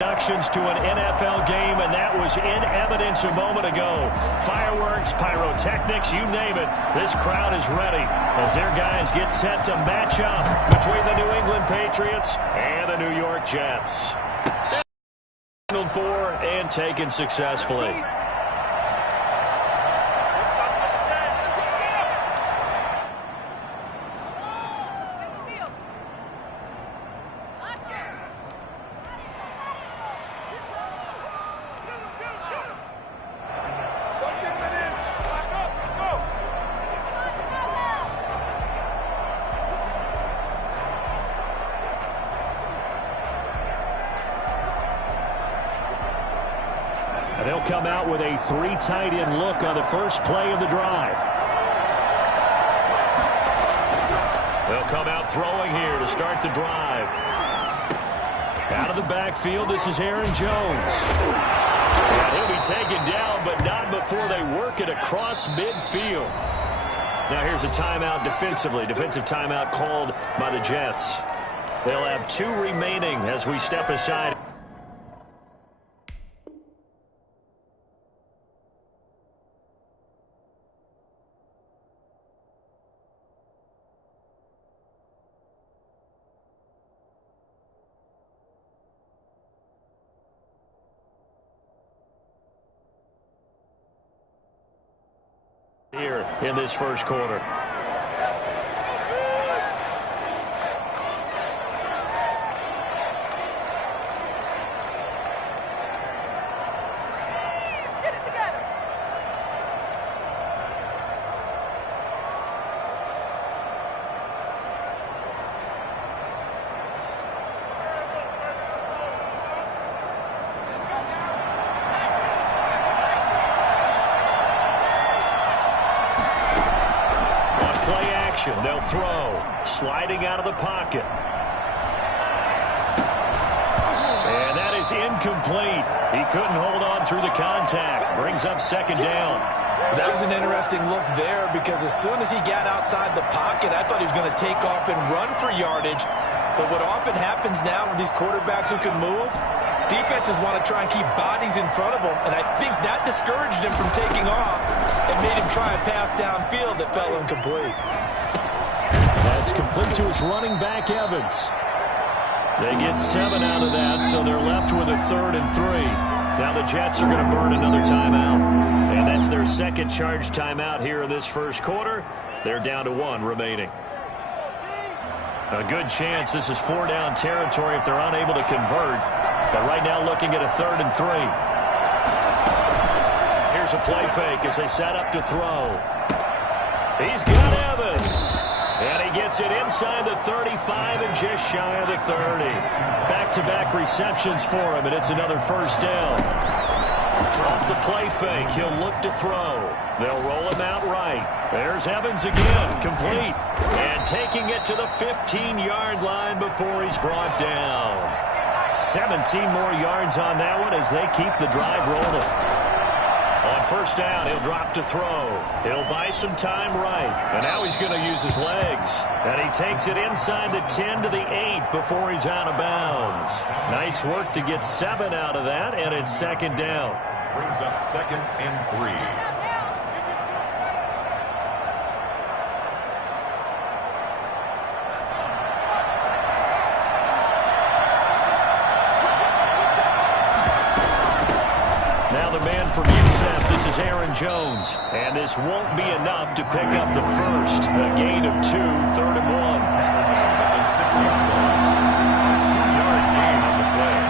Introductions to an NFL game, and that was in evidence a moment ago. Fireworks, pyrotechnics, you name it. This crowd is ready as their guys get set to match up between the New England Patriots and the New York Jets. Handled for and taken successfully. They'll come out with a three tight end look on the first play of the drive. They'll come out throwing here to start the drive. Out of the backfield, this is Aaron Jones. And he'll be taken down, but not before they work it across midfield. Now here's a timeout defensively. Defensive timeout called by the Jets. They'll have 2 remaining as we step aside. Here in this first quarter. Get it together. They'll throw, sliding out of the pocket. And that is incomplete. He couldn't hold on through the contact. Brings up second down. That was an interesting look there because as soon as he got outside the pocket, I thought he was going to take off and run for yardage. But what often happens now with these quarterbacks who can move, defenses want to try and keep bodies in front of them, and I think that discouraged him from taking off and made him try a pass downfield that fell incomplete. That's complete to his running back, Evans. They get 7 out of that, so they're left with a 3rd and 3. Now the Jets are going to burn another timeout, and that's their second charge timeout here in this first quarter. They're down to 1 remaining. A good chance this is 4-down territory if they're unable to convert. But right now looking at a 3rd and 3. Here's a play fake as they set up to throw. He's got Evans. And he gets it inside the 35 and just shy of the 30. Back-to-back receptions for him, and it's another first down. Off the play fake, he'll look to throw. They'll roll him out right. There's Evans again, complete. And taking it to the 15-yard line before he's brought down. 17 more yards on that one as they keep the drive rolling. On first down, he'll drop to throw. He'll buy some time right. And now he's going to use his legs. And he takes it inside the 10 to the 8 before he's out of bounds. Nice work to get 7 out of that, and it's second down. Brings up 2nd and 3. Aaron Jones, and this won't be enough to pick up the first. A gain of 2, 3rd and 1. At the 6-yard line, 2-yard gain on the play.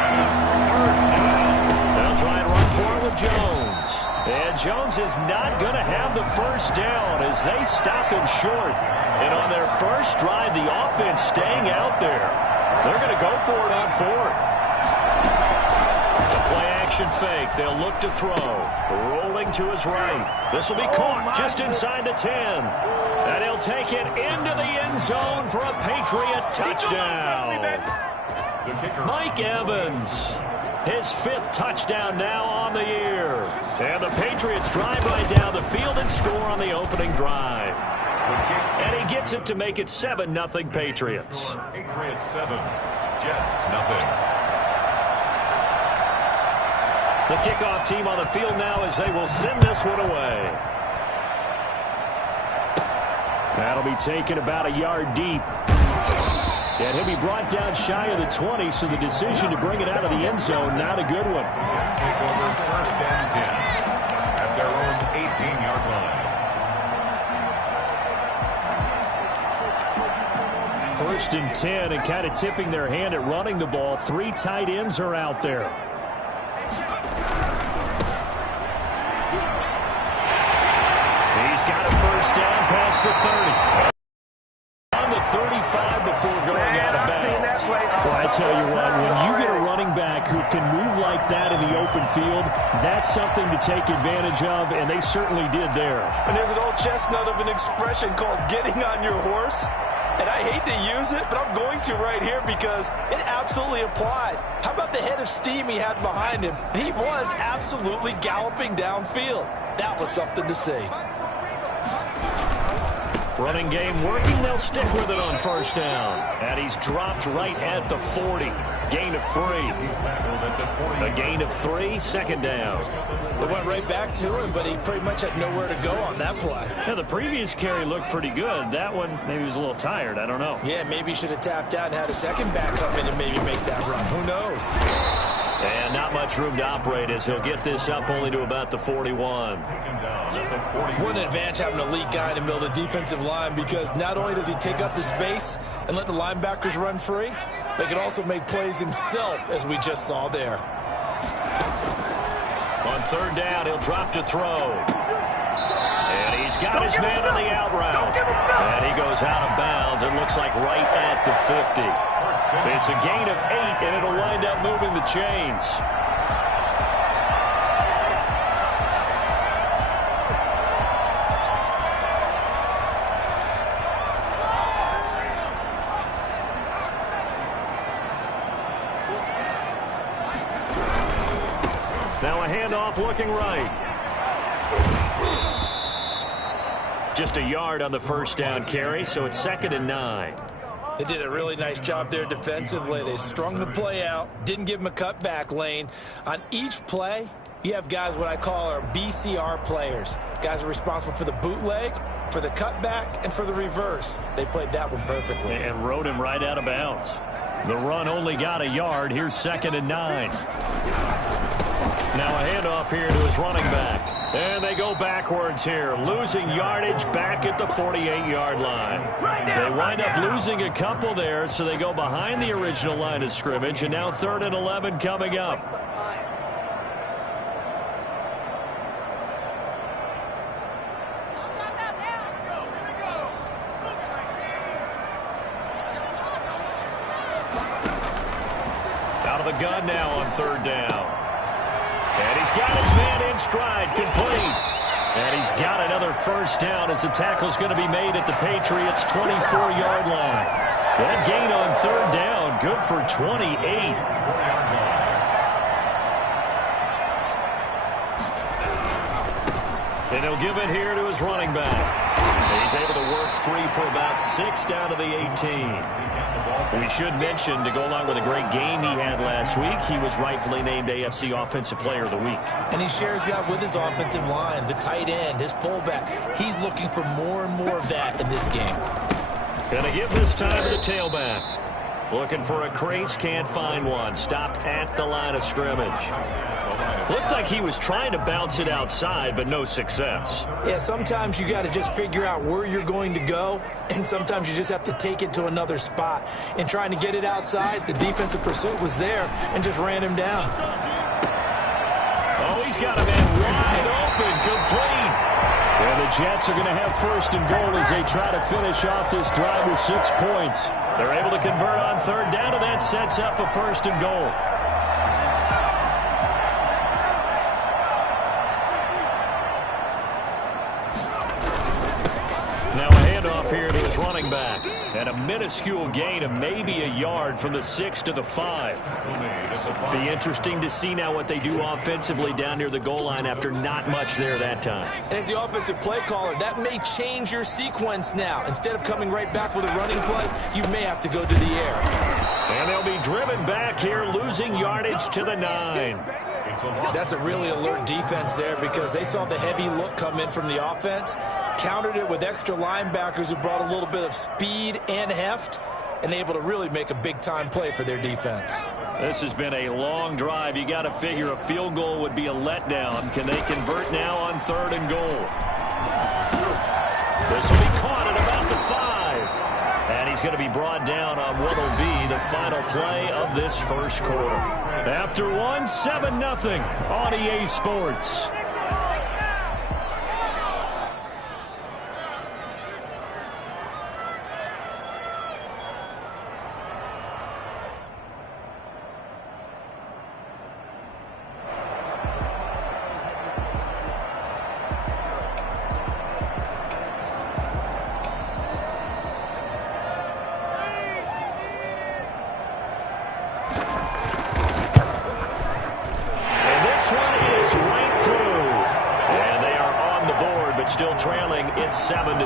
And it's 3rd down. They'll try and run for it with Jones. And Jones is not going to have the first down as they stop him short. And on their first drive, the offense staying out there. They're going to go for it on 4th. Action fake. They'll look to throw. Rolling to his right. This will be caught just inside the 10. And he'll take it into the end zone for a Patriot touchdown. Mike Evans. His 5th touchdown now on the year. And the Patriots drive right down the field and score on the opening drive. And he gets it to make it 7-0 Patriots. Patriots 7, Jets 0. The kickoff team on the field now as they will send this one away. That'll be taken about a yard deep. And he'll be brought down shy of the 20, so the decision to bring it out of the end zone, not a good one. Take over 1st and 10 at their own 18-yard line. 1st and 10, and kind of tipping their hand at running the ball. 3 tight ends are out there. He's got a 1st down past the 30. On the 35 before going out of bounds. Well, I tell you what, when you get a running back who can move like that in the open field, that's something to take advantage of, and they certainly did there. And there's an old chestnut of an expression called getting on your horse. And I hate to use it, but I'm going to right here because it absolutely applies. How about the head of steam he had behind him? He was absolutely galloping downfield. That was something to see. Running game working. They'll stick with it on 1st down. And he's dropped right at the 40. Gain of 3. A gain of 3, 2nd down. They went right back to him, but he pretty much had nowhere to go on that play. Yeah, the previous carry looked pretty good. That one, maybe he was a little tired. I don't know. Yeah, maybe he should have tapped out and had a second back come in and maybe make that run. Who knows? And not much room to operate as he'll get this up only to about the 41. What an advantage having a elite guy in the middle of the defensive line, because not only does he take up the space and let the linebackers run free, but he can also make plays himself, as we just saw there. On 3rd down, he'll drop to throw. And he's got his man on the out route. And he goes out of bounds. It looks like right at the 50. It's a gain of 8, and it'll wind up moving the chains. Now a handoff looking right. Just a yard on the 1st down carry, so it's 2nd and 9. They did a really nice job there defensively. They strung the play out, didn't give him a cutback lane. On each play, you have guys what I call our BCR players. Guys are responsible for the bootleg, for the cutback, and for the reverse. They played that one perfectly. And rode him right out of bounds. The run only got a yard. Here's 2nd and 9. Now a handoff here to his running back. And they go backwards here, losing yardage back at the 48-yard line. They wind up losing a couple there, so they go behind the original line of scrimmage, and now 3rd and 11 coming up. Out of the gun now on 3rd down. And he's got his man in stride, complete. And he's got another 1st down as the tackle's going to be made at the Patriots' 24-yard line. That gain on 3rd down, good for 28. And he'll give it here to his running back. He's able to work free for about 6 down to the 18. We should mention, to go along with a great game he had last week, he was rightfully named AFC Offensive Player of the Week. And he shares that with his offensive line, the tight end, his fullback. He's looking for more and more of that in this game. Gonna give this time to the tailback. Looking for a crease, can't find one. Stopped at the line of scrimmage. Looked like he was trying to bounce it outside, but no success. Yeah, sometimes you got to just figure out where you're going to go, and sometimes you just have to take it to another spot. In trying to get it outside, the defensive pursuit was there and just ran him down. Oh, he's got a man wide open, complete. And the Jets are going to have 1st and goal as they try to finish off this drive with 6 points. They're able to convert on 3rd down, and that sets up a 1st and goal. Now a handoff here to his running back. And a minuscule gain of maybe a yard from the 6 to the 5. Be interesting to see now what they do offensively down near the goal line after not much there that time. As the offensive play caller, that may change your sequence now. Instead of coming right back with a running play, you may have to go to the air. And they'll be driven back here, losing yardage to the 9. That's a really alert defense there because they saw the heavy look come in from the offense, countered it with extra linebackers who brought a little bit of speed and heft, and able to really make a big-time play for their defense. This has been a long drive. You got to figure a field goal would be a letdown. Can they convert now on 3rd and goal? This will be caught at about the 5. And he's going to be brought down on what will be the final play of this first quarter. After one, 7-0 on EA Sports. Still trailing, it's 7-3.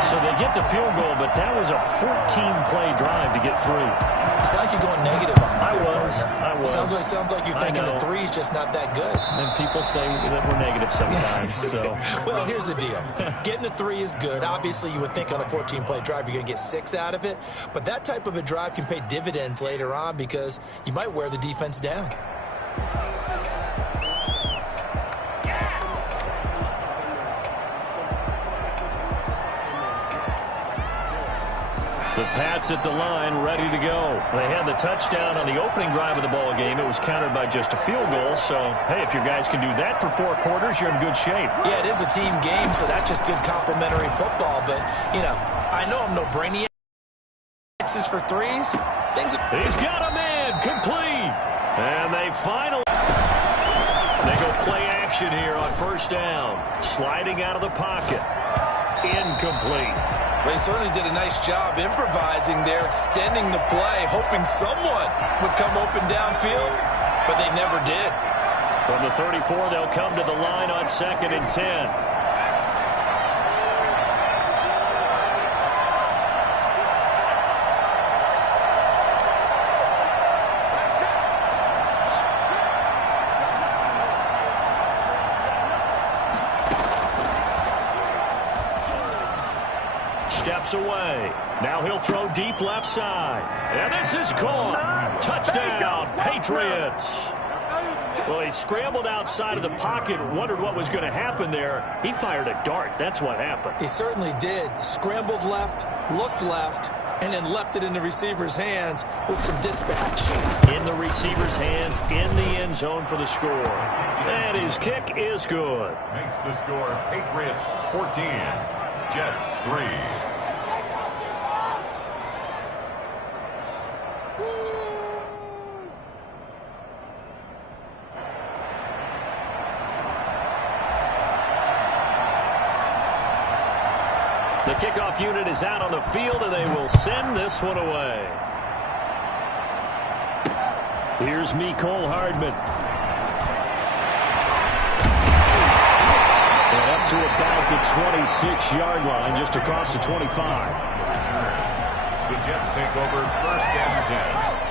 So they get the field goal, but that was a 14-play drive to get through. It's like you're going negative on that. I was. Sounds like you're thinking the 3's just not that good. And people say that we're negative sometimes. So. Well, here's the deal. Getting the 3 is good. Obviously, you would think on a 14-play drive you're going to get 6 out of it. But that type of a drive can pay dividends later on because you might wear the defense down. The Pats at the line, ready to go. They had the touchdown on the opening drive of the ball game. It was countered by just a field goal. So, hey, if your guys can do that for 4 quarters, you're in good shape. Yeah, it is a team game, so that's just good complimentary football. But, you know, I know I'm no brainiac. Is for 3s. He's got a man, complete. And they finally... They go play action here on 1st down. Sliding out of the pocket. Incomplete. They certainly did a nice job improvising there, extending the play, hoping someone would come open downfield, but they never did. From the 34, they'll come to the line on 2nd and 10. Steps away. Now he'll throw deep left side. And this is caught. Touchdown, Patriots. Well, he scrambled outside of the pocket, wondered what was going to happen there. He fired a dart. That's what happened. He certainly did. Scrambled left, looked left, and then left it in the receiver's hands with some dispatch. In the receiver's hands, in the end zone for the score. And his kick is good. Makes the score Patriots 14, Jets 3. The kickoff unit is out on the field, and they will send this one away. Here's Mecole Hardman. And up to about the 26-yard line, just across the 25. The Jets take over 1st and 10.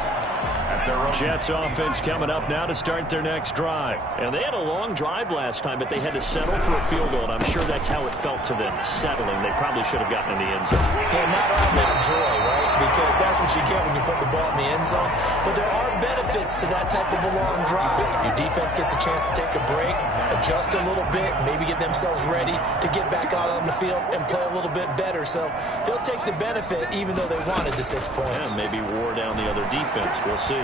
Jets offense coming up now to start their next drive. And they had a long drive last time, but they had to settle for a field goal. And I'm sure that's how it felt to them, settling. They probably should have gotten in the end zone. Yeah, not all that joy, right? Because that's what you get when you put the ball in the end zone. But there are benefits to that type of a long drive. Your defense gets a chance to take a break, adjust a little bit, maybe get themselves ready to get back out on the field and play a little bit better. So they'll take the benefit even though they wanted the 6 points. And maybe wore down the other defense. We'll see.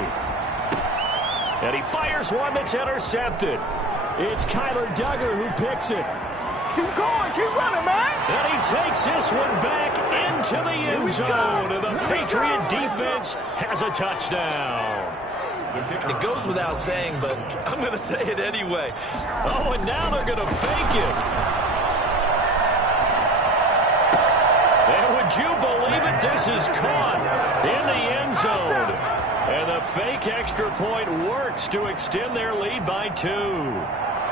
And he fires one that's intercepted. It's Kyler Duggar who picks it. Keep going, keep running, man. And he takes this one back into the end zone. And the Patriot defense has a touchdown. It goes without saying, but I'm going to say it anyway. Oh, and now they're going to fake it. And would you believe it? This is caught in the end zone. And the fake extra point works to extend their lead by 2.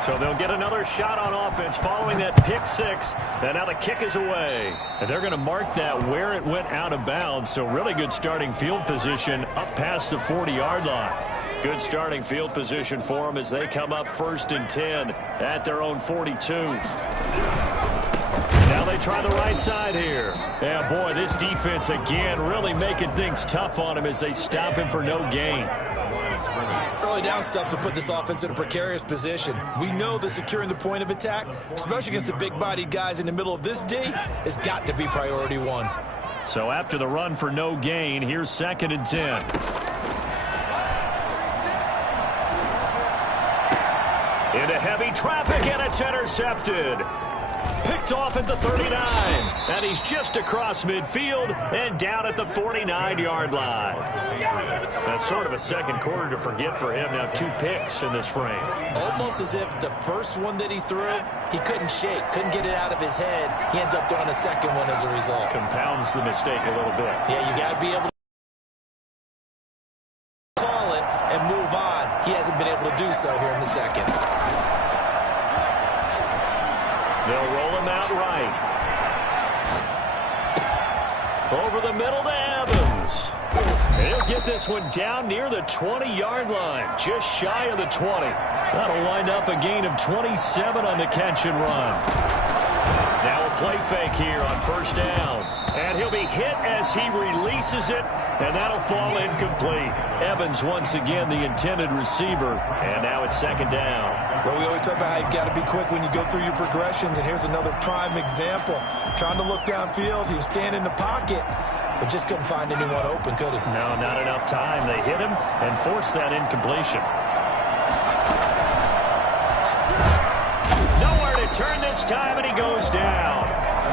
So they'll get another shot on offense following that pick six. And now the kick is away. And they're going to mark that where it went out of bounds. So really good starting field position up past the 40-yard line. Good starting field position for them as they come up 1st and 10 at their own 42. Now they try the right side here. Yeah, boy, this defense again really making things tough on him as they stop him for no gain. Early down stuff will put this offense in a precarious position. We know that securing the point of attack, especially against the big-bodied guys in the middle of this D, has got to be priority one. So after the run for no gain, here's 2nd and 10. Into heavy traffic, and it's intercepted. Picked off at the 39. And he's just across midfield and down at the 49-yard line. That's sort of a second quarter to forget for him. Now 2 picks in this frame. Almost as if the first one that he threw, he couldn't shake, couldn't get it out of his head. He ends up throwing a second one as a result. Compounds the mistake a little bit. Yeah, you got to be able to call it and move on. He hasn't been able to do so here in the second. They'll roll him out right. Over the middle to Evans. And he'll get this one down near the 20-yard line, just shy of the 20. That'll wind up a gain of 27 on the catch and run. Now a play fake here on 1st down. And he'll be hit as he releases it, and that'll fall incomplete. Evans once again the intended receiver, and now it's 2nd down. Well, we always talk about how you've got to be quick when you go through your progressions, and here's another prime example. Trying to look downfield, he was standing in the pocket, but just couldn't find anyone open, could he? No, not enough time. They hit him and forced that incompletion. Nowhere to turn this time, and he goes down.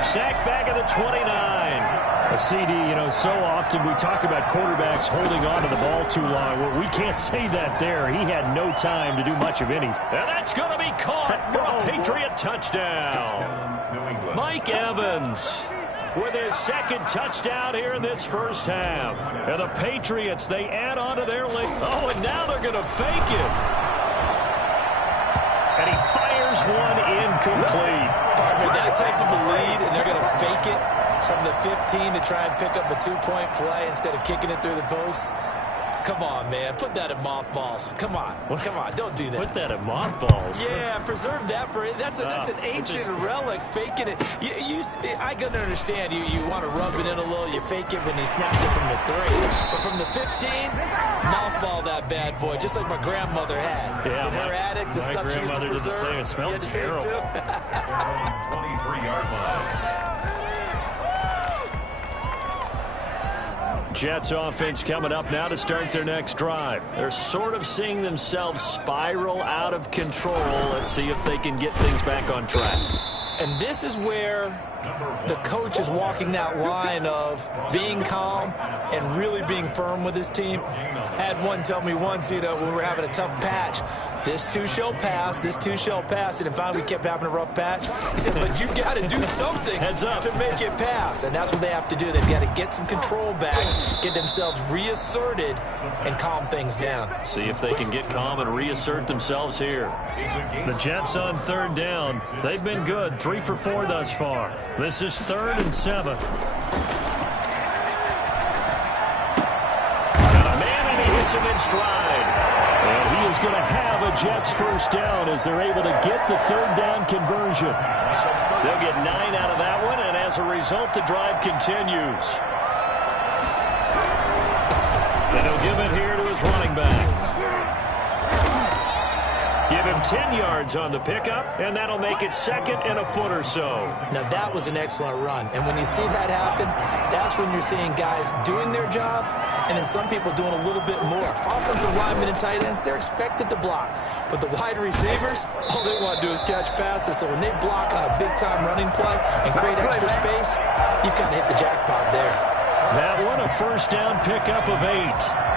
Sacked back at the 29. A CD, so often we talk about quarterbacks holding on to the ball too long. Well, we can't say that there. He had no time to do much of anything. And that's going to be caught for a Patriot touchdown. Mike Evans with his 2nd touchdown here in this first half. And the Patriots, they add on to their lead. Oh, and now they're going to fake it. And he fires one incomplete. Partner, that type of a lead, and they're going to fake it from the 15 to try and pick up a 2-point play instead of kicking it through the posts. Come on, man. Put that in mothballs. Come on. Come on. Don't do that. Put that in mothballs? Yeah, preserve that for it. That's an ancient relic, faking it. I can understand. You want to rub it in a little. You fake it when he snapped it from the 3. But from the 15, mothball that bad boy, just like my grandmother had. Yeah, in her attic, the stuff she used to preserve. It smelled terrible. 23-yard line. Jets offense coming up now to start their next drive. They're sort of seeing themselves spiral out of control. Let's see if they can get things back on track. And this is where the coach is walking that line of being calm and really being firm with his team. I had one tell me once, when we were having a tough patch, this too shall pass, this too shall pass. And finally we kept having a rough patch. He said, but you got to do something to make it pass. And that's what they have to do. They've got to get some control back, get themselves reasserted, and calm things down. See if they can get calm and reassert themselves here. The Jets on 3rd down. They've been good, 3 for 4 thus far. This is 3rd and 7. And a man, and he hits him in stride. And he is going to have a Jets first down as they're able to get the 3rd down conversion. They'll get 9 out of that one, and as a result, the drive continues. And he'll give it here to his running back. Give him 10 yards on the pickup, and that'll make it 2nd and a foot or so. Now, that was an excellent run. And when you see that happen, that's when you're seeing guys doing their job, and then some people doing a little bit more. Offensive linemen and tight ends, they're expected to block. But the wide receivers, all they want to do is catch passes. So when they block on a big-time running play and create extra space, you've kind of hit the jackpot there. That one, a first down pickup of 8.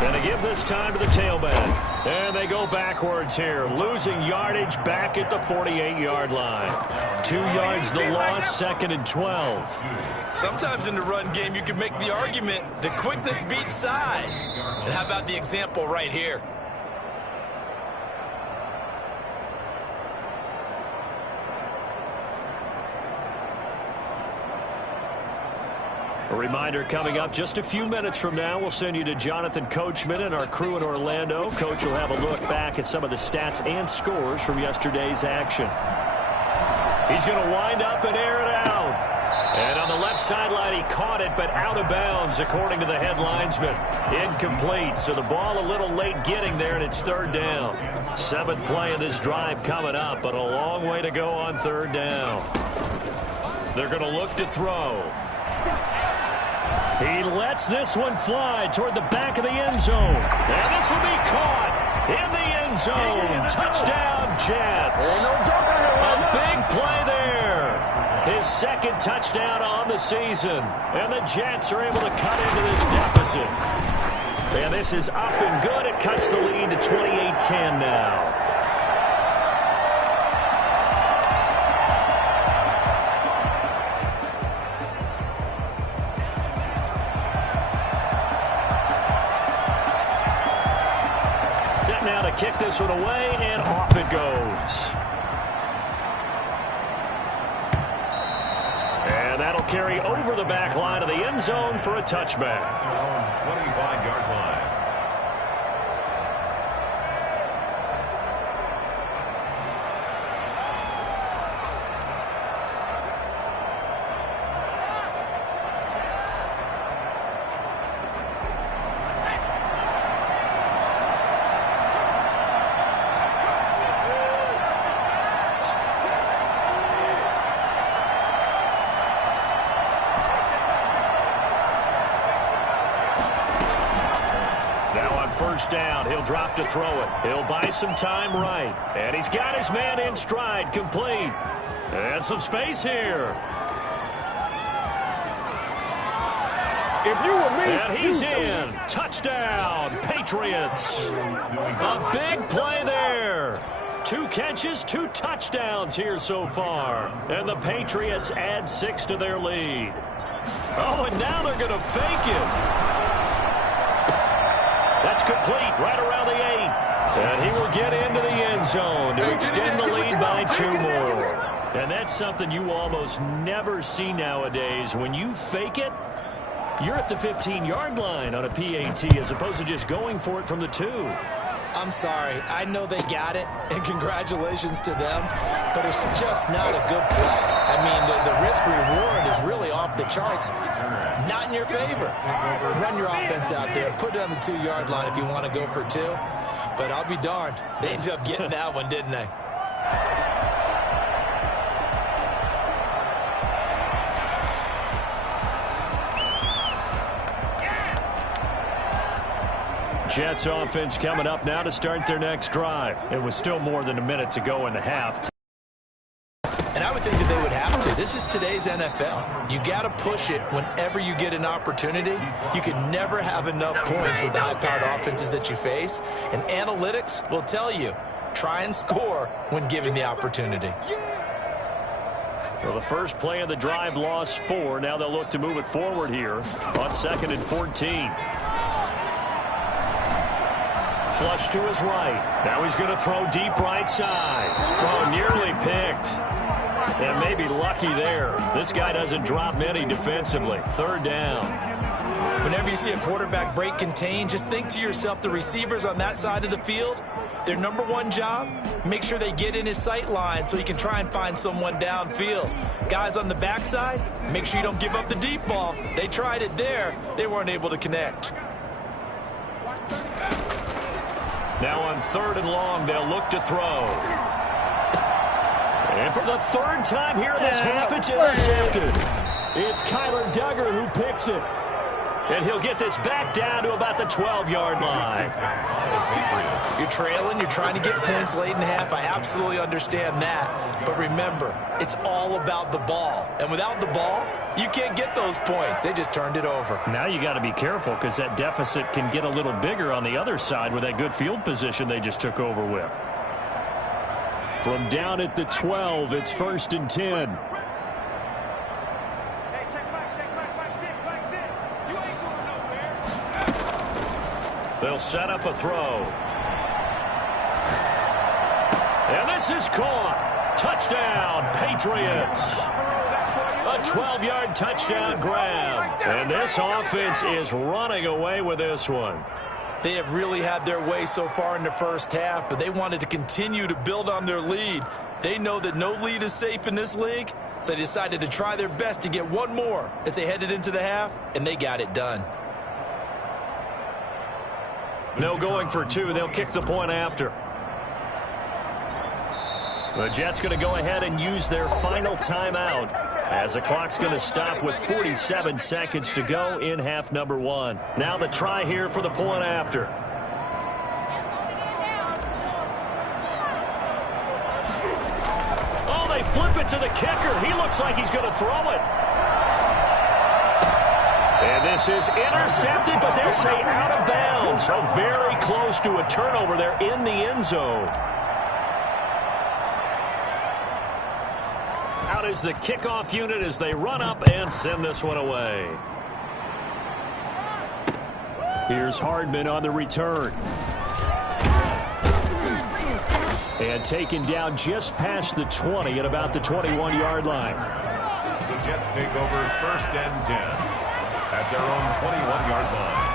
And They give this time to the tailback. And they go backwards here, losing yardage back at the 48-yard line. 2 yards the loss, 2nd and 12. Sometimes in the run game, you can make the argument that quickness beats size. And how about the example right here? A reminder coming up just a few minutes from now, we'll send you to Jonathan Coachman and our crew in Orlando. Coach will have a look back at some of the stats and scores from yesterday's action. He's going to wind up and air it out. And on the left sideline, he caught it, but out of bounds, according to the head linesman. Incomplete, so the ball a little late getting there, and it's 3rd down. 7th play of this drive coming up, but a long way to go on 3rd down. They're going to look to throw. He lets this one fly toward the back of the end zone. And this will be caught in the end zone. Touchdown, Jets. A big play there. His 2nd touchdown on the season. And the Jets are able to cut into this deficit. And this is up and good. It cuts the lead to 28-10 now. Now to kick this one away, and off it goes. And that'll carry over the back line of the end zone for a touchback. 25-yard line. First down, he'll drop to throw it. He'll buy some time right. And he's got his man in stride, complete. And some space here. If you were me, and he's in. Touchdown, Patriots. A big play there. 2 catches, 2 touchdowns here so far. And the Patriots add 6 to their lead. Oh, and now they're going to fake it. That's complete right around the 8. And he will get into the end zone to extend the lead by 2 more. And that's something you almost never see nowadays. When you fake it, you're at the 15-yard line on a PAT as opposed to just going for it from the 2. I'm sorry. I know they got it, and congratulations to them, but it's just not a good play. I mean, the risk-reward is really off the charts. Not in your favor. Run your offense out there. Put it on the 2-yard line if you want to go for 2. But I'll be darned. They ended up getting that one, didn't they? Jets offense coming up now to start their next drive. It was still more than a minute to go in the half. And I would think that they would have to. This is today's NFL. You got to push it whenever you get an opportunity. You can never have enough points with the high-powered offenses that you face. And analytics will tell you, try and score when given the opportunity. Well, the first play of the drive lost 4. Now they'll look to move it forward here on 2nd and 14. Flush to his right. Now he's going to throw deep right side. Oh, nearly picked. And maybe lucky there. This guy doesn't drop many defensively. 3rd down. Whenever you see a quarterback break contain, just think to yourself, the receivers on that side of the field, their number 1 job, make sure they get in his sight line so he can try and find someone downfield. Guys on the backside, make sure you don't give up the deep ball. They tried it there. They weren't able to connect. Now on 3rd and long, they'll look to throw. And for the 3rd time here in this half, it's intercepted. It's Kyler Duggar who picks it. And he'll get this back down to about the 12-yard line. You're trailing, you're trying to get points late in the half. I absolutely understand that. But remember, it's all about the ball. And without the ball, you can't get those points. They just turned it over. Now you got to be careful because that deficit can get a little bigger on the other side with that good field position they just took over with. From down at the 12, it's 1st and 10. They'll set up a throw. And this is caught. Touchdown, Patriots. A 12-yard touchdown grab. And this offense is running away with this one. They have really had their way so far in the first half, but they wanted to continue to build on their lead. They know that no lead is safe in this league, so they decided to try their best to get one more as they headed into the half, and they got it done. No going for two. They'll kick the point after. The Jets going to go ahead and use their final timeout as the clock's going to stop with 47 seconds to go in half number one. Now the try here for the point after. Oh, they flip it to the kicker. He looks like he's going to throw it. And this is intercepted, but they'll say out of bounds. So very close to a turnover there in the end zone. Out is the kickoff unit as they run up and send this one away. Here's Hardman on the return. And taken down just past the 20 at about the 21-yard line. The Jets take over 1st and 10 at their own 21-yard line.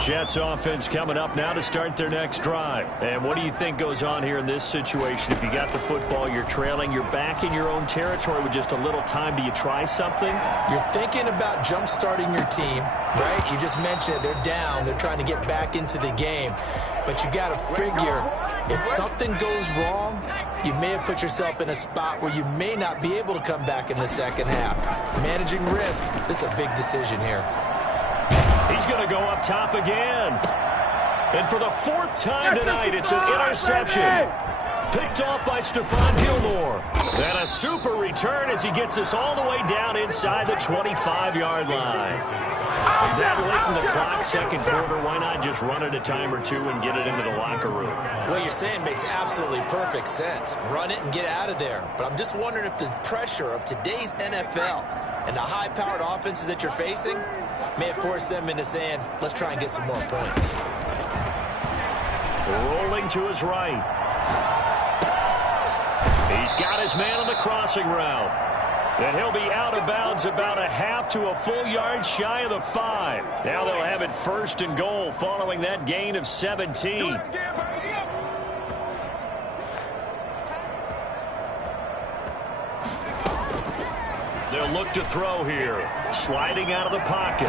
Jets offense coming up now to start their next drive. And what do you think goes on here in this situation? If you got the football, you're trailing, you're back in your own territory with just a little time. Do you try something? You're thinking about jump-starting your team, right? You just mentioned it. They're down. They're trying to get back into the game. But you got to figure, if something goes wrong, you may have put yourself in a spot where you may not be able to come back in the second half. Managing risk, this is a big decision here. He's going to go up top again. And for the 4th time tonight, it's an interception. Picked off by Stephon Gilmore. And a super return as he gets us all the way down inside the 25-yard line. That late in the clock, second quarter, why not just run it a time or two and get it into the locker room? What you're saying makes absolutely perfect sense. Run it and get out of there. But I'm just wondering if the pressure of today's NFL and the high-powered offenses that you're facing may have forced them into saying, let's try and get some more points. Rolling to his right. He's got his man on the crossing route. And he'll be out of bounds about a half to a full yard shy of the 5. Now they'll have it 1st and goal following that gain of 17. They'll look to throw here. Sliding out of the pocket.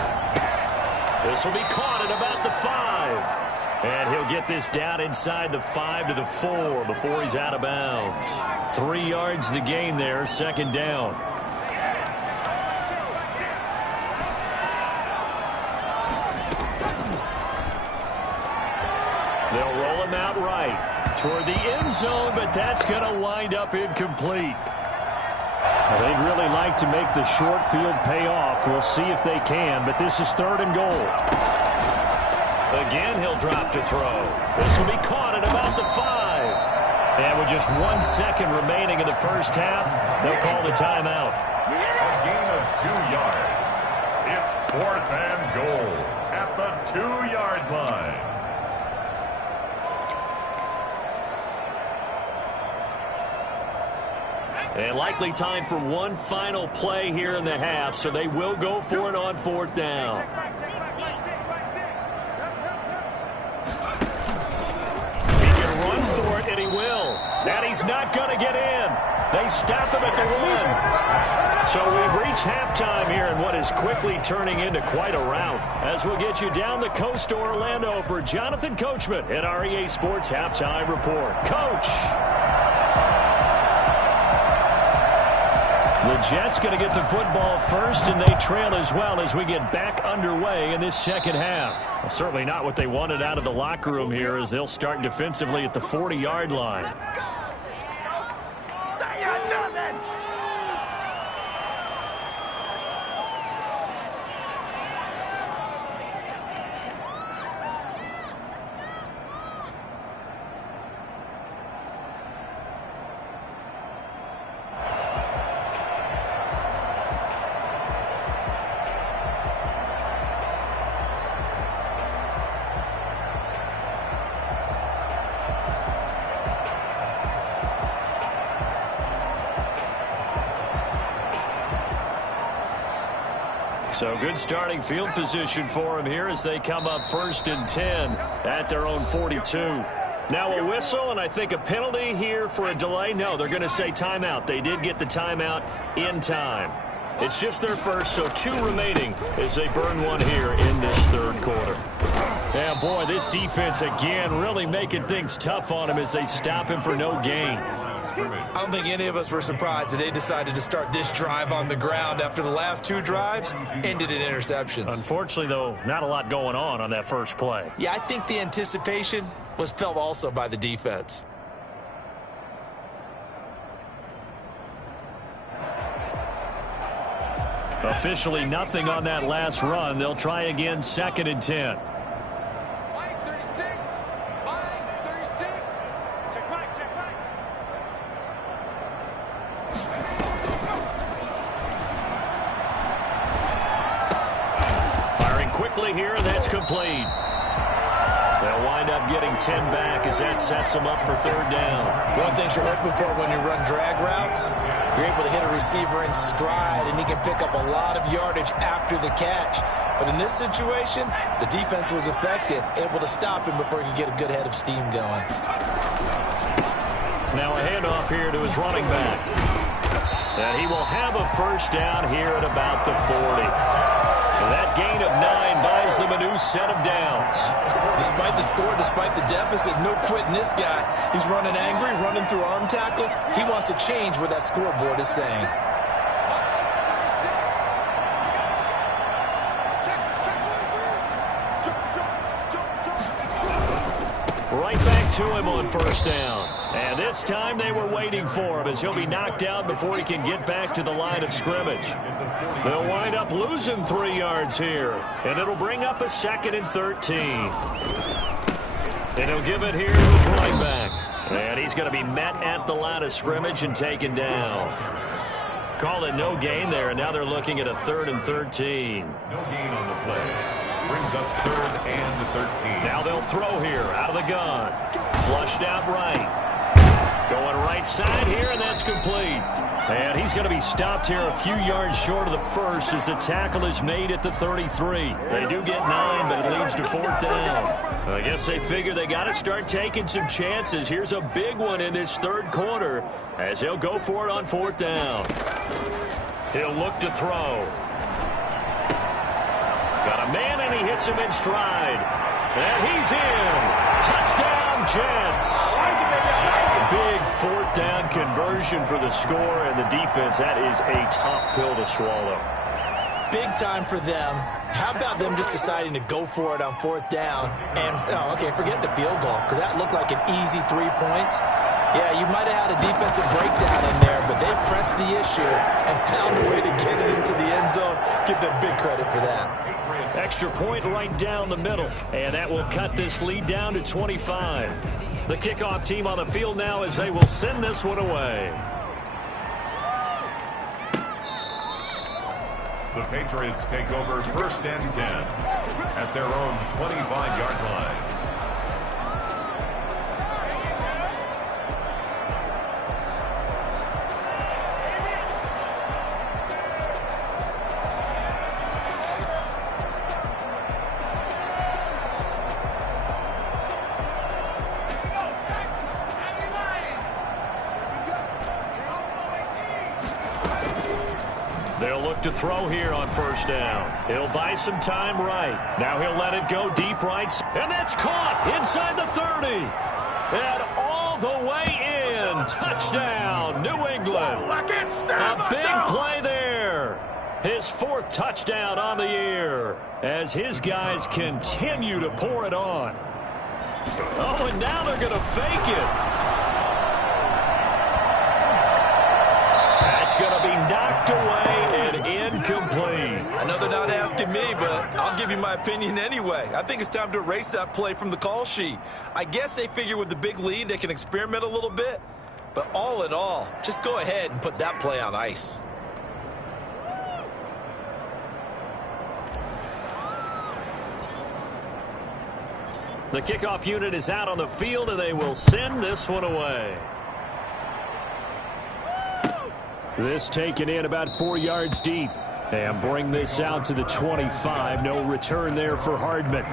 This will be caught at about the 5. And he'll get this down inside the 5 to the 4 before he's out of bounds. 3 yards the gain there, 2nd down. They'll roll him out right toward the end zone, but that's going to wind up incomplete. Well, they'd really like to make the short field pay off. We'll see if they can, but this is 3rd and goal. Again, he'll drop to throw. This will be caught at about the 5. And with just 1 second remaining in the first half, they'll call the timeout. A gain of 2 yards. It's 4th and goal at the 2-yard line. And likely time for one final play here in the half, so they will go for it on 4th down. He can run for it, and he will. And he's not going to get in. They stop him at the 1. So we've reached halftime here in what is quickly turning into quite a rout. As we'll get you down the coast to Orlando for Jonathan Coachman at our EA Sports Halftime Report. Coach. Jets going to get the football first, and they trail as well as we get back underway in this second half. Well, certainly not what they wanted out of the locker room here, as they'll start defensively at the 40-yard line. So good starting field position for them here as they come up 1st and 10 at their own 42. Now a whistle and I think a penalty here for a delay. No, they're going to say timeout. They did get the timeout in time. It's just their first, so 2 remaining as they burn one here in this third quarter. Yeah, boy, this defense again really making things tough on him as they stop him for no gain. I don't think any of us were surprised that they decided to start this drive on the ground after the last 2 drives ended in interceptions. Unfortunately, though, not a lot going on that first play. Yeah, I think the anticipation was felt also by the defense. Officially nothing on that last run. They'll try again 2nd and 10. Here, and that's complete. They'll wind up getting 10 back as that sets them up for 3rd down. One thing you're hoping for when you run drag routes, you're able to hit a receiver in stride, and he can pick up a lot of yardage after the catch. But in this situation, the defense was effective, able to stop him before he could get a good head of steam going. Now a handoff here to his running back. And he will have a 1st down here at about the 40. That gain of 9 buys them a new set of downs. Despite the score, despite the deficit, no quitting this guy. He's running angry, running through arm tackles. He wants to change what that scoreboard is saying. Right back to him on 1st down. And this time they were waiting for him as he'll be knocked down before he can get back to the line of scrimmage. They'll wind up losing 3 yards here. And it'll bring up a 2nd and 13. And he'll give it here to his running back. And he's going to be met at the line of scrimmage and taken down. Call it no gain there, and now they're looking at a 3rd and 13. No gain on the play. Brings up 3rd and 13. Now they'll throw here out of the gun. Flushed out right. Going right side here, and that's complete. And he's going to be stopped here a few yards short of the first as the tackle is made at the 33. They do get 9, but it leads to 4th down. I guess they figure they got to start taking some chances. Here's a big one in this 3rd quarter as he'll go for it on 4th down. He'll look to throw. Got a man, and he hits him in stride. And he's in. Touchdown, Jets. Big 4th down conversion for the score, and the defense, that is a tough pill to swallow. Big time for them. How about them just deciding to go for it on 4th down? And, forget the field goal, because that looked like an easy 3 points. Yeah, you might have had a defensive breakdown in there, but they pressed the issue and found a way to get it into the end zone. Give them big credit for that. Extra point right down the middle, and that will cut this lead down to 25. The kickoff team on the field now as they will send this one away. The Patriots take over 1st and 10 at their own 25-yard line. They'll look to throw here on 1st down. He'll buy some time right. Now he'll let it go deep right. And that's caught inside the 30. And all the way in. Touchdown, New England. A big play there. His 4th touchdown on the year as his guys continue to pour it on. Oh, and now they're going to fake it. That's going to be knocked away and incomplete. I know they're not asking me, but I'll give you my opinion anyway. I think it's time to erase that play from the call sheet. I guess they figure with the big lead they can experiment a little bit. But all in all, just go ahead and put that play on ice. The kickoff unit is out on the field, and they will send this one away. This taken in about 4 yards deep. And bring this out to the 25. No return there for Hardman.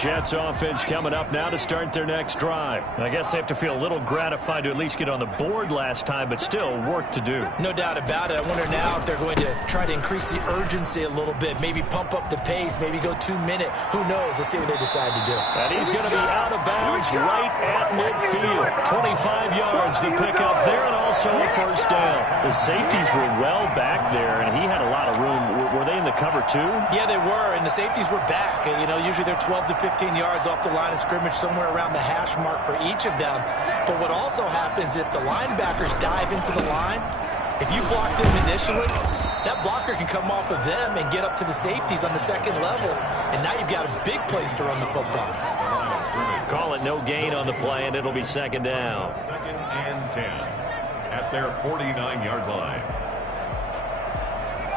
Jets offense coming up now to start their next drive. I guess they have to feel a little gratified to at least get on the board last time, but still work to do. No doubt about it. I wonder now if they're going to try to increase the urgency a little bit, maybe pump up the pace, maybe go 2-minute. Who knows? Let's see what they decide to do. And he's going to be out of bounds right at midfield. 25 yards to pick up there, and also a first down. The safeties were well back there, and he had a lot of room. Were they in the cover too? Yeah, they were, and the safeties were back. You know, usually they're 12 to 15 yards off the line of scrimmage, somewhere around the hash mark for each of them. But what also happens if the linebackers dive into the line, if you block them initially, that blocker can come off of them and get up to the safeties on the second level, and now you've got a big place to run the football. Call it no gain on the play, and it'll be second down. 2nd and 10 at their 49-yard line.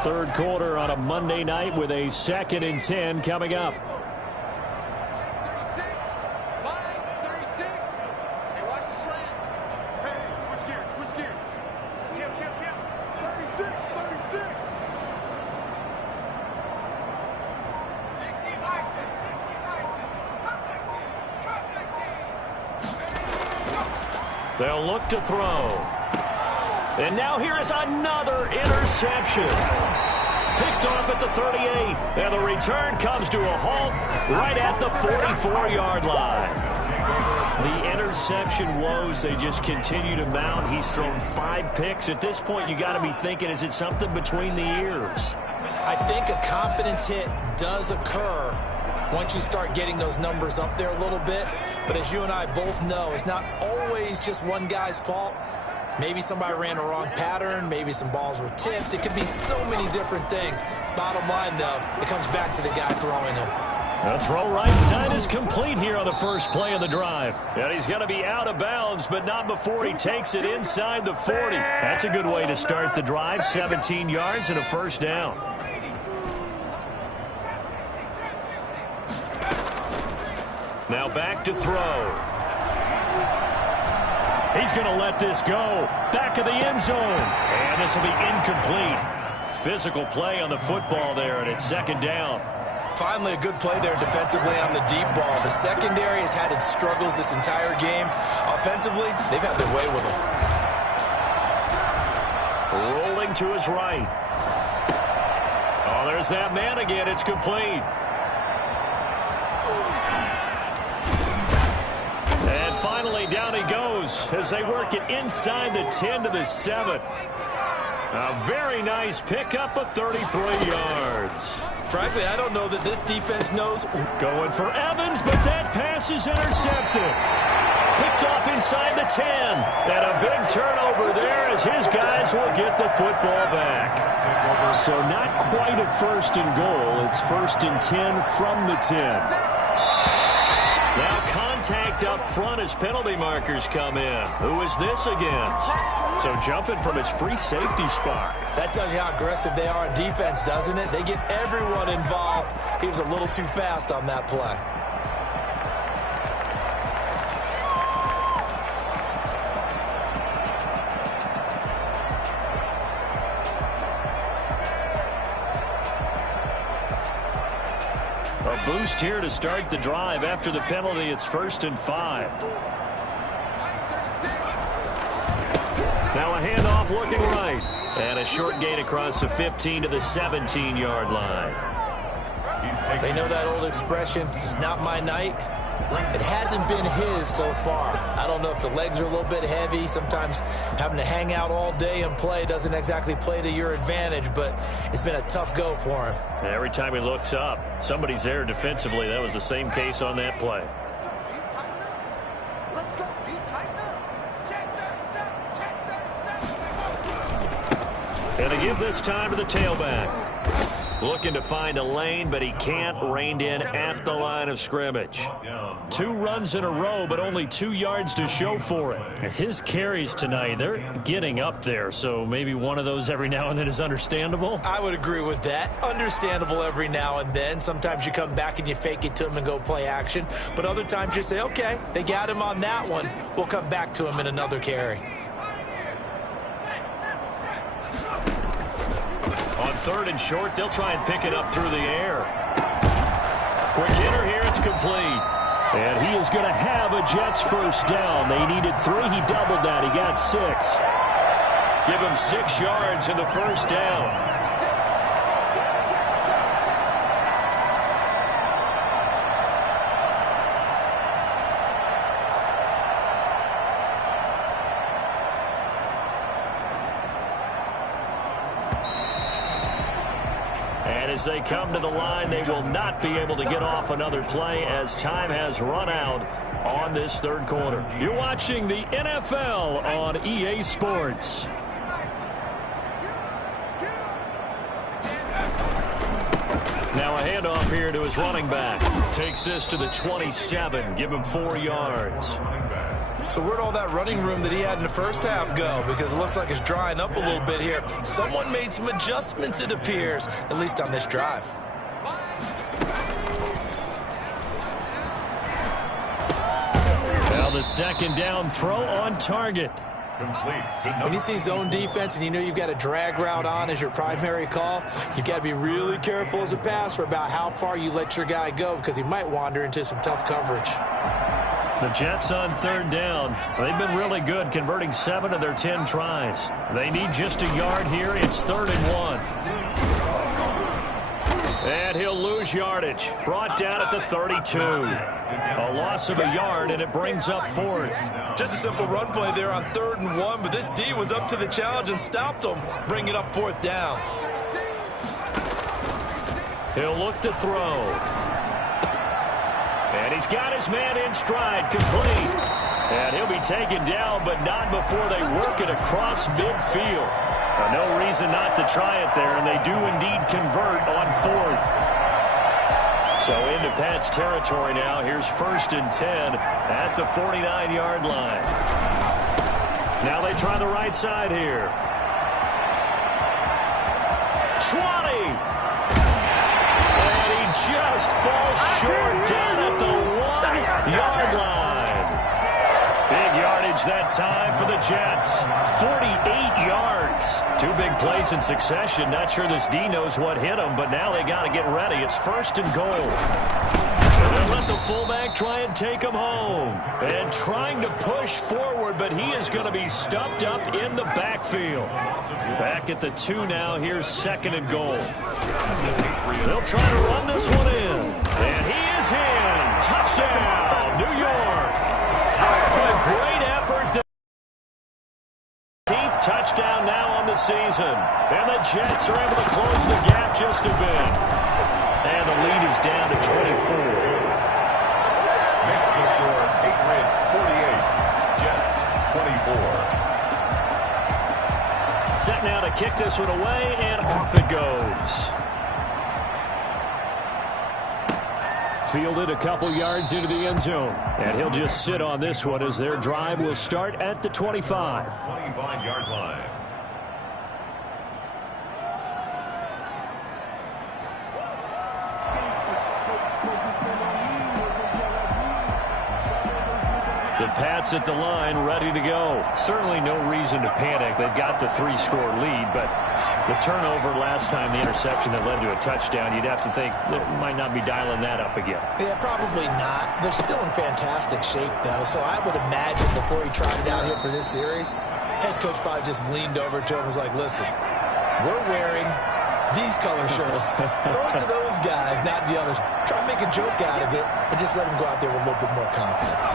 Third quarter on a Monday night with a 2nd and 10 coming up. They'll look to throw. And now here is another interception. Picked off at the 38. And the return comes to a halt right at the 44-yard line. The interception woes, they just continue to mount. He's thrown 5 picks. At this point, you got to be thinking, is it something between the ears? I think a confidence hit does occur once you start getting those numbers up there a little bit. But as you and I both know, it's not always just one guy's fault. Maybe somebody ran a wrong pattern. Maybe some balls were tipped. It could be so many different things. Bottom line, though, it comes back to the guy throwing them. The throw right side is complete here on the first play of the drive. And he's going to be out of bounds, but not before he takes it inside the 40. That's a good way to start the drive. 17 yards and a first down. Now back to throw. He's going to let this go. Back of the end zone. And this will be incomplete. Physical play on the football there, and it's second down. Finally, a good play there defensively on the deep ball. The secondary has had its struggles this entire game. Offensively, they've had their way with them. Rolling to his right. Oh, there's that man again. It's complete. And finally, down he goes as they work it inside the 10 to the 7. A very nice pickup of 33 yards. Frankly, I don't know that this defense knows. Going for Evans, but that pass is intercepted. Picked off inside the 10. And a big turnover there as his guys will get the football back. So not quite a first and goal. It's first and 10 from the 10. Now contact up front as penalty markers come in. Who is this against? So jumping from his free safety spot. That tells you how aggressive they are on defense, doesn't it? They get everyone involved. He was a little too fast on that play. A boost here to start the drive. After the penalty, it's first and 5. Now a handoff looking right. And a short gain across the 15 to the 17-yard line. They know that old expression, it's not my night. It hasn't been his so far. I don't know if the legs are a little bit heavy. Sometimes having to hang out all day and play doesn't exactly play to your advantage, but it's been a tough go for him. Every time he looks up, somebody's there defensively. That was the same case on that play. And they give this time to the tailback. Looking to find a lane, but he can't. Reined in at the line of scrimmage. 2 runs in a row, but only 2 yards to show for it. His carries tonight, they're getting up there, so maybe one of those every now and then is understandable. I would agree with that. Understandable every now and then. Sometimes you come back and you fake it to him and go play action. But other times you say, okay, they got him on that one. We'll come back to him in another carry. On 3rd and short, they'll try and pick it up through the air. Quick hitter here, it's complete. And he is going to have a Jets first down. They needed 3, he doubled that, he got 6. Give him 6 yards in the first down. As they come to the line, they will not be able to get off another play as time has run out on this 3rd quarter. You're watching the NFL on EA Sports. Now a handoff here to his running back. Takes this to the 27. Give him 4 yards. So where'd all that running room that he had in the first half go? Because it looks like it's drying up a little bit here. Someone made some adjustments, it appears, at least on this drive. Now the 2nd down throw on target. When you see zone defense and you know you've got a drag route on as your primary call, you've got to be really careful as a passer about how far you let your guy go because he might wander into some tough coverage. The Jets on 3rd down. They've been really good, converting 7 of their 10 tries. They need just a yard here. It's 3rd and 1. And he'll lose yardage. Brought down at the 32. A loss of a yard, and it brings up 4th. Just a simple run play there on 3rd and 1, but this D was up to the challenge and stopped him, bringing up 4th down. He'll look to throw. And he's got his man in stride, complete. And he'll be taken down, but not before they work it across midfield. No reason not to try it there, and they do indeed convert on 4th. So into Pat's territory now. Here's 1st and 10 at the 49-yard line. Now they try the right side here. 20. And he just falls short down at the 1-yard line. Big yardage that time for the Jets. 48 yards. 2 big plays in succession. Not sure this D knows what hit him, but now they got to get ready. It's 1st and goal. And they'll let the fullback try and take him home. And trying to push forward, but he is going to be stuffed up in the backfield. Back at the 2 now. Here's 2nd and goal. They'll try to run this one in. And he is in. Touchdown, New York. What a great effort. 18th touchdown now on the season. And the Jets are able to close the gap just a bit. And the lead is down to 24. Makes the score Patriots 48, Jets 24. Set now to kick this one away, and off it goes. Fielded a couple yards into the end zone. And he'll just sit on this one as their drive will start at the 25. 25-yard line. The Pats at the line, ready to go. Certainly no reason to panic. They've got the 3-score lead, but the turnover last time, the interception that led to a touchdown, you'd have to think they might not be dialing that up again. Yeah, probably not. They're still in fantastic shape, though, so I would imagine before he tried it out here for this series, Head coach probably just leaned over to him and was like, listen, we're wearing these color shirts. Throw it to those guys, not the others. Try to make a joke out of it and just let them go out there with a little bit more confidence.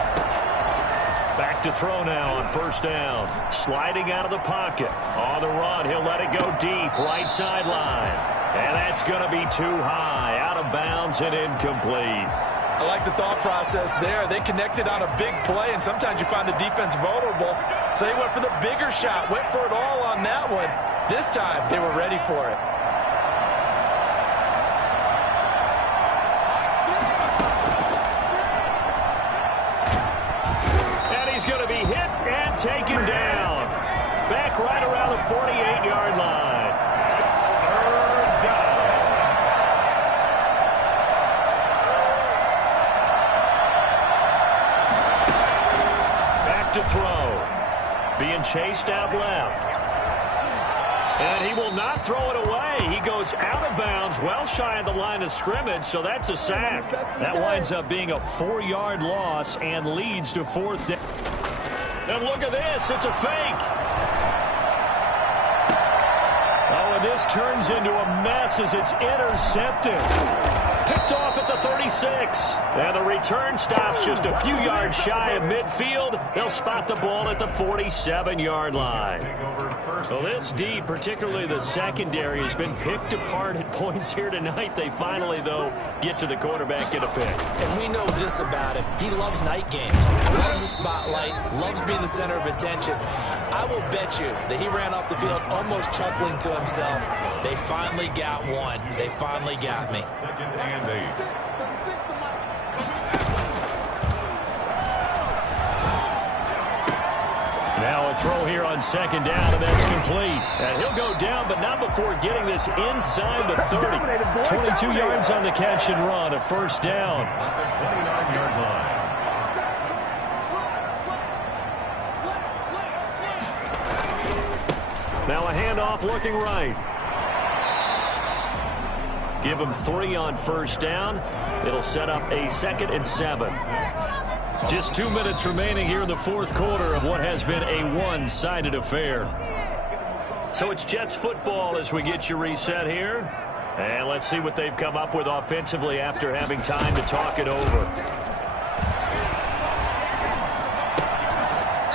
Back to throw now on first down. Sliding out of the pocket. On the run, he'll let it go deep. Right sideline. And that's going to be too high. Out of bounds and incomplete. I like the thought process there. They connected on a big play, and sometimes you find the defense vulnerable. So they went for the bigger shot, went for it all on that one. This time, they were ready for it. Going to be hit and taken down. Back right around the 48-yard line. Third down. Back to throw. Being chased out left. And he will not throw it away. He goes out of bounds, well shy of the line of scrimmage, so that's a sack. That winds up being a 4-yard loss and leads to fourth down. And look at this, it's a fake. Oh, and this turns into a mess as it's intercepted. Picked off at the 36. And the return stops just a few yards shy of midfield. They'll spot the ball at the 47-yard line. Well, this D, particularly the secondary, has been picked apart at points here tonight. They finally, though, get to the quarterback in a pick. And we know this about him. He loves night games, loves the spotlight, loves being the center of attention. I will bet you that he ran off the field almost chuckling to himself. They finally got one. They finally got me. Second and 8. Now a throw here on second down, and that's complete. And he'll go down, but not before getting this inside the 30. 22 yards on the catch and run, a first down. At the 29-yard line. Now a handoff looking right. Give him 3 on first down. It'll set up a 2nd and 7. Just 2 minutes remaining here in the fourth quarter of what has been a one-sided affair. So it's Jets football as we get you reset here. And let's see what they've come up with offensively after having time to talk it over.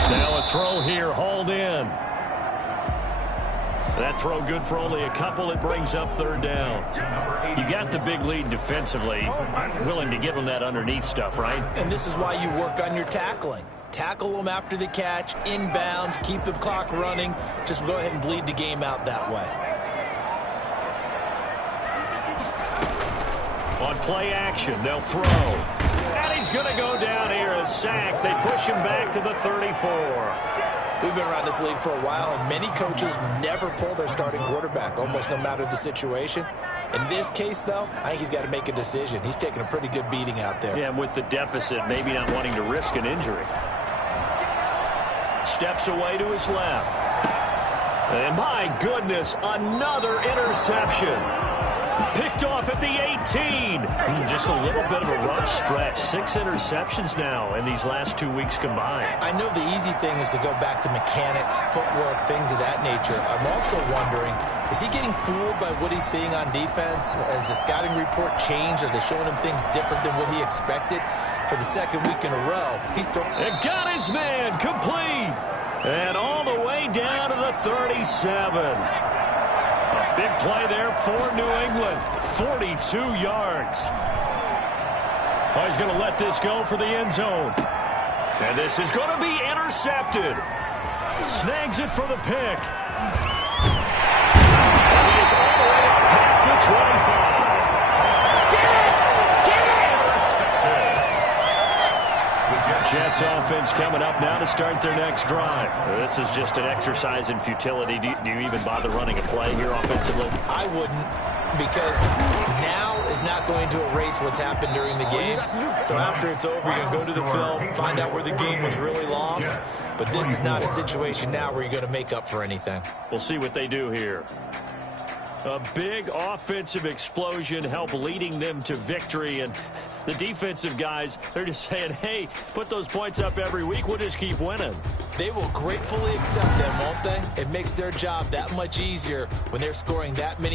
Now a throw here, hauled in. That throw good for only a couple. It brings up third down. You got the big lead defensively. Willing to give them that underneath stuff, right? And this is why you work on your tackling. Tackle them after the catch, inbounds, keep the clock running. Just go ahead and bleed the game out that way. On play action, they'll throw. And he's going to go down here, a sack. They push him back to the 34. We've been around this league for a while, and many coaches never pull their starting quarterback, almost no matter the situation. In this case, though, I think he's got to make a decision. He's taking a pretty good beating out there. Yeah, and with the deficit, maybe not wanting to risk an injury. Steps away to his left. And my goodness, another interception. Picked off at the 18. Just a little bit of a rough stretch. 6 interceptions now in these last 2 weeks combined. I know the easy thing is to go back to mechanics, footwork, things of that nature. I'm also wondering, is he getting fooled by what he's seeing on defense? Has the scouting report changed? Are they showing him things different than what he expected? For the second week in a row, he's throwing. And got his man complete. And all the way down to the 37. Big play there for New England. 42 yards. Oh, he's going to let this go for the end zone. And this is going to be intercepted. Snags it for the pick. And he is all the way up past the 25. Jets offense coming up now to start their next drive. This is just an exercise in futility. Do you even bother running a play here offensively? I wouldn't, because now is not going to erase what's happened during the game. So after it's over, you're going to go to the film, find out where the game was really lost. But this is not a situation now where you're going to make up for anything. We'll see what they do here. A big offensive explosion help leading them to victory, and The defensive guys, they're just saying, hey, put those points up every week. We'll just keep winning. They will gratefully accept them, won't they? It makes their job that much easier when they're scoring that many